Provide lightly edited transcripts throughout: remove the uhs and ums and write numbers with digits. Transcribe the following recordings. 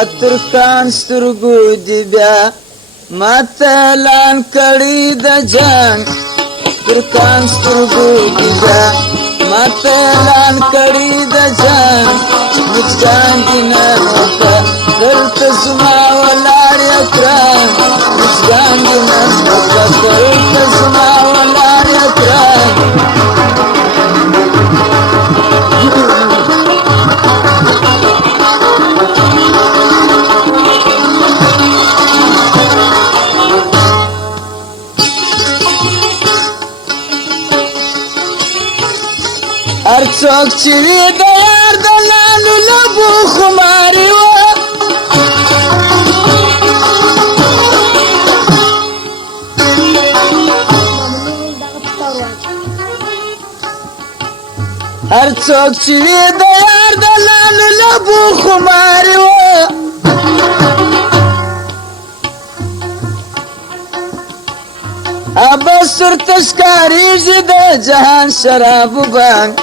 اترکان سترګو دی بیا ماتلان کړي د جنگ ترکان سترګو دی بیا ماتلان کړي د جنگ مچان دی نه وکړه دلته زما ولاړ اکرام مچان دی نه وکړه دلته زما ولاړ اکرام هر څوک چې وي د یار د لالو لبو خماري وه هر څوک چې وي د یار د لالو لبو خماري وه ابس ورته ښکارېږي د جهان شرابو بانک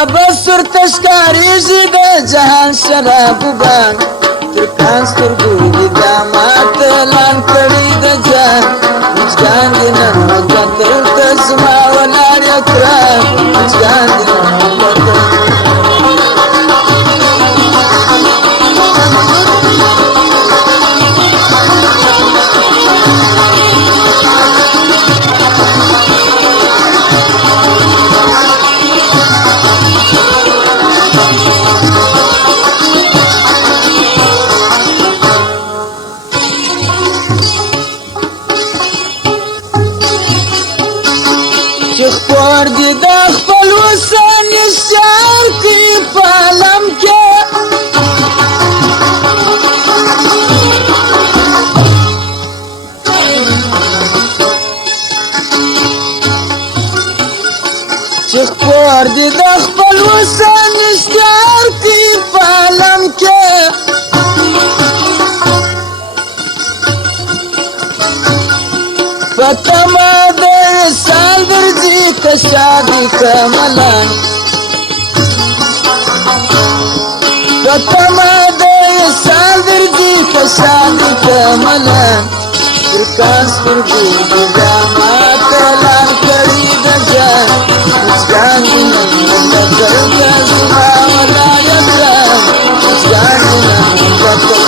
ابس ورته ښکارېږي د جهان شرابو بانک ترکان سترګو دي بیا ماته لان کړي د جان مچکان دي نن وکړه دلته زما ولاړ اکرام مچکان دي نن وکړه چې خپور دي د خپل وسن اشتهار کوي په عالم کې چې خپور دي د خپل وسن اشتهار کوي په عالم کې په تمه د وصال ګرځي که شادي کملان په تمه د وصال ګرځي که شادي کملان ترکان سترګو دي بیا ماته لار کړي د جان مچکان دي نن وکړه دلته زما ولاړ اکرام مچکان دي نن وکړه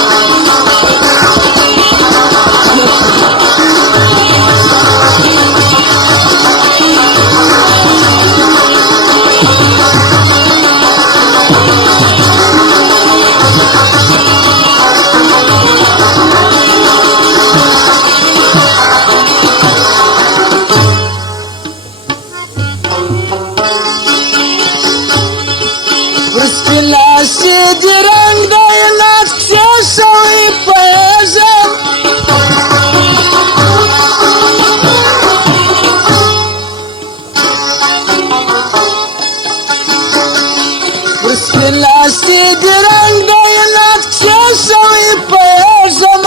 ورسپلاسي دي رنګ دی نقشې شوی پوهېږم ورسپلاسي دي رنګ دی نقشې شوی پوهېږم